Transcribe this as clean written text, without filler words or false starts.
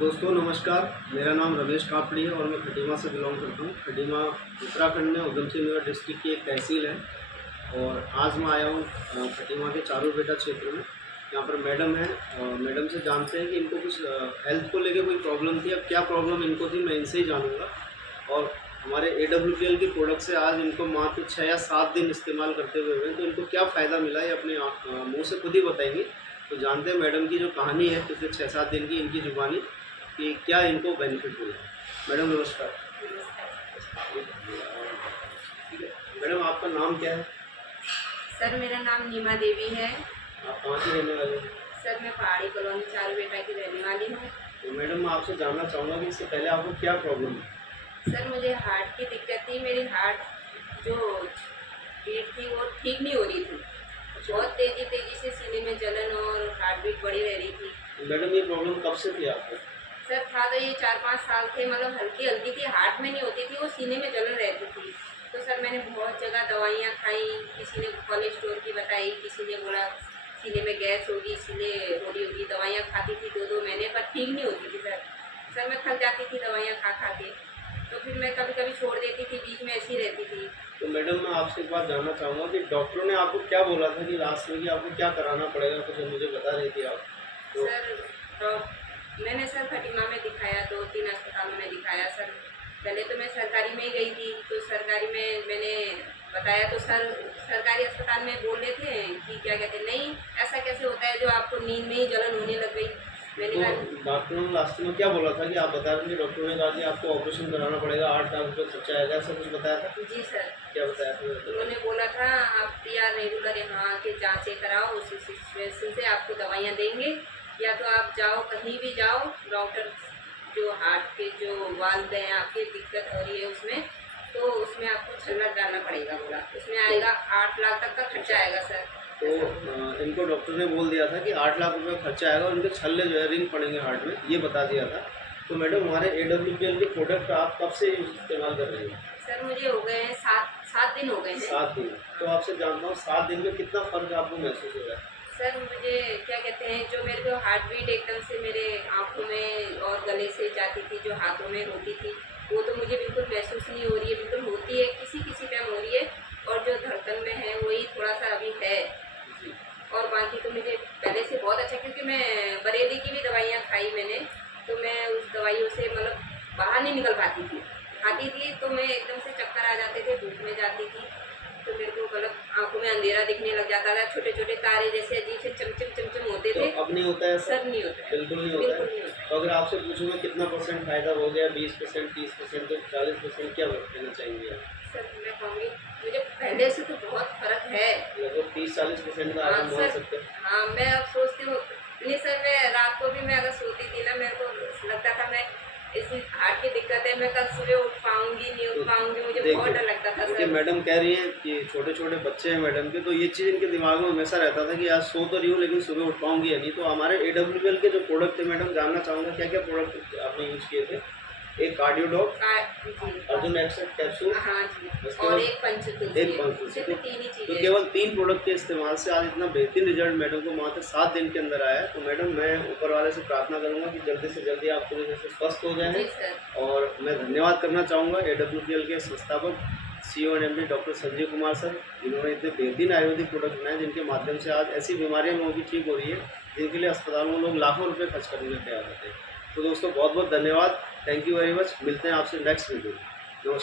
दोस्तों नमस्कार, मेरा नाम रमेश कापड़ी है और मैं खटीमा से बिलोंग करता हूँ। खटीमा उत्तराखंड में उधमसिंह नगर डिस्ट्रिक्ट की एक तहसील है और आज मैं आया हूँ खटीमा के चारूपेटा क्षेत्र में। यहाँ पर मैडम है, मैडम से जानते हैं कि इनको कुछ हेल्थ को लेके कोई प्रॉब्लम थी। अब क्या प्रॉब्लम इनको थी मैं इनसे ही जानूँगा। और हमारे AWPL के प्रोडक्ट से आज इनको मात्र 6 या 7 दिन इस्तेमाल करते हुए तो इनको क्या फ़ायदा मिला है अपने मुँह से खुद ही बताएंगी। तो जानते हैं मैडम की जो कहानी है पिछले 6-7 दिन की इनकी ज़ुबानी कि क्या इनको बेनिफिट हुआ। मैडम नमस्कार। ठीक है मैडम, आपका नाम क्या है? सर मेरा नाम नीमा देवी है। आप कहाँ की रहने वाले हैं? सर मैं पहाड़ी कॉलोनी चारूपेटा की रहने वाली हूँ। तो मैडम मैं आपसे जानना चाहूँगा कि इससे पहले आपको क्या प्रॉब्लम है? सर मुझे हार्ट की दिक्कत थी, मेरी हार्ट जो बीट थी वो ठीक नहीं हो रही थी। बहुत तेज़ी तेज़ी से सीने में जलन और हार्ट बीट बढ़ी रह रही थी। तो मैडम ये प्रॉब्लम कब से थी आपको? सर था तो ये 4-5 साल थे, मतलब हल्की हल्की थी, हार्ट में नहीं होती थी, वो सीने में जलन रहती थी। तो सर मैंने बहुत जगह दवाइयाँ खाई, किसी ने कोलेस्ट्रॉल की बताई, किसी ने बोला सीने में गैस होगी इसीलिए हो रही होगी। दवाइयाँ खाती थी 2-2 महीने पर ठीक नहीं होती थी सर मैं थक जाती थी दवाइयाँ खा खा के। तो फिर मैं कभी कभी छोड़ देती थी, बीच में ऐसी रहती थी। तो मैडम मैं आपसे एक बात जानना चाहूँगा कि डॉक्टरों ने आपको क्या बोला था कि लास्ट में कि आपको क्या कराना पड़ेगा, कुछ मुझे बता रही थी आप तो। सर मैंने सर खटीमा में दिखाया, 2-3 अस्पतालों में दिखाया सर। पहले तो मैं सरकारी में ही गई थी, तो सरकारी में मैंने बताया तो सर सरकारी अस्पताल में बोल रहे थे कि क्या कहते हैं, नहीं ऐसा कैसे होता है जो आपको नींद में ही जलन होने लग गई। मैंने तो कहा डॉक्टरों ने लास्ट में क्या बोला था कि आप बता रहे थे डॉक्टरों ने कहा कि आपको ऑपरेशन कराना पड़ेगा, 8 लाख रुपये खर्चा आएगा, ऐसा कुछ बताया था? जी सर। क्या बताया था? उन्होंने बोला था आप या रेगुलर यहाँ आके जाँचें कराओ, उसी सिचुएशन से आपको दवाइयाँ देंगे, या तो आप जाओ कहीं भी जाओ, डॉक्टर जो हार्ट के जो वाल्व हैं आपकी दिक्कत हो रही है उसमें, तो उसमें आपको छल्ला डालना पड़ेगा बोला। उसमें आएगा 8 लाख तक का खर्चा आएगा सर। तो इनको डॉक्टर ने बोल दिया था कि 8 लाख रुपये खर्चा आएगा और इनके छल्ले जो है रिंग पड़ेंगे हार्ट में, ये बता दिया था। तो मैडम हमारे AWPL के प्रोडक्ट आप कब से इस्तेमाल कर रहे हैं? सर मुझे हो गए हैं 7 दिन हो गए हैं। 7 दिन। तो आपसे जानता हूँ 7 दिन में कितना फ़र्क आपको महसूस हो रहा है? सर मुझे क्या कहते हैं, जो मेरे को हार्ट बीट एकदम से मेरे आँखों में और गले से जाती थी, जो हाथों में होती थी, वो तो मुझे बिल्कुल महसूस नहीं हो रही है। बिल्कुल होती है, किसी किसी टाइम हो रही है, और जो धड़कन में है वही थोड़ा सा अभी है। और बाकी तो मुझे पहले से बहुत अच्छा, क्योंकि मैं बरेली की भी दवाइयाँ खाई मैंने, तो मैं उस दवाइयों से मतलब बाहर नहीं निकल पाती थी। खाती थी तो मैं एकदम से चक्कर आ जाते थे, धूप में जाती थी तो मेरे को मतलब आँखों में अंधेरा दिखने लग जाता था, छोटे छोटे तारे जैसे अजीब से चमचम चमचम होते थे। तो अब नहीं होता है ऐसा? सर नहीं होता है, बिल्कुल नहीं होता बिल्कुल है। नहीं होता है। तो अगर आपसे पूछूँगा कितना परसेंट फ़ायदा हो गया, 20%, 30%, तो 40% क्या कहना चाहेंगे आप? सर मैं कहूँगी मुझे पहले से तो बहुत फ़र्क है। लगभग 30-40% का हाँ आप मान सर, सकते हैं। हाँ मैं अब सोचती हूँ, नहीं सर मैं रात को भी मैं अगर सोती थी ना, मेरे को लगता था मैं इसी हार्ट की दिक्कत है, मैं कल सुबह उठ पाऊँगी नहीं उठ पाऊँगी, मुझे बहुत डर लगता था देखिए सर। मैडम कह रही हैं कि छोटे-छोटे बच्चे हैं मैडम के, तो ये चीज़ इनके दिमाग में हमेशा रहता था कि आज सो तो रही हूँ लेकिन सुबह उठ पाऊँगी या नहीं। तो हमारे AWPL के जो प्रोडक्ट थे मैडम, जानना चाहूँगा क्या-क्या प्रोडक्ट आपने यूज़ किए थे? एक कार्डियोडॉक, जी। अर्जुन एक्सेप्ट कैप्सूल, हाँ जी, उसके और बाद एक पंचतुलसी एक है, पंचतुलसी। सिर्फ 3 ही तो चीज़ें। केवल 3 प्रोडक्ट के इस्तेमाल से आज इतना बेहतरीन रिजल्ट मैडम को मात्र 7 दिन के अंदर आया है। तो मैडम मैं ऊपर वाले से प्रार्थना करूँगा कि जल्दी से जल्दी आप पूरी तरह से स्वस्थ हो जाएँ। जी सर। और मैं धन्यवाद करना चाहूँगा AWPL के संस्थापक CEO and MD doctor Sanjeev Kumar sir, जिन्होंने इतने बेहतरीन आयुर्वेदिक प्रोडक्ट बनाए जिनके माध्यम से आज ऐसी बीमारियाँ लोगों की ठीक हो रही है जिनके लिए अस्पतालों में लोग लाखों रुपये खर्च करने में तैयार होते हैं। तो दोस्तों बहुत बहुत धन्यवाद, थैंक यू वेरी मच। मिलते हैं आपसे नेक्स्ट वीडियो में। नमस्कार।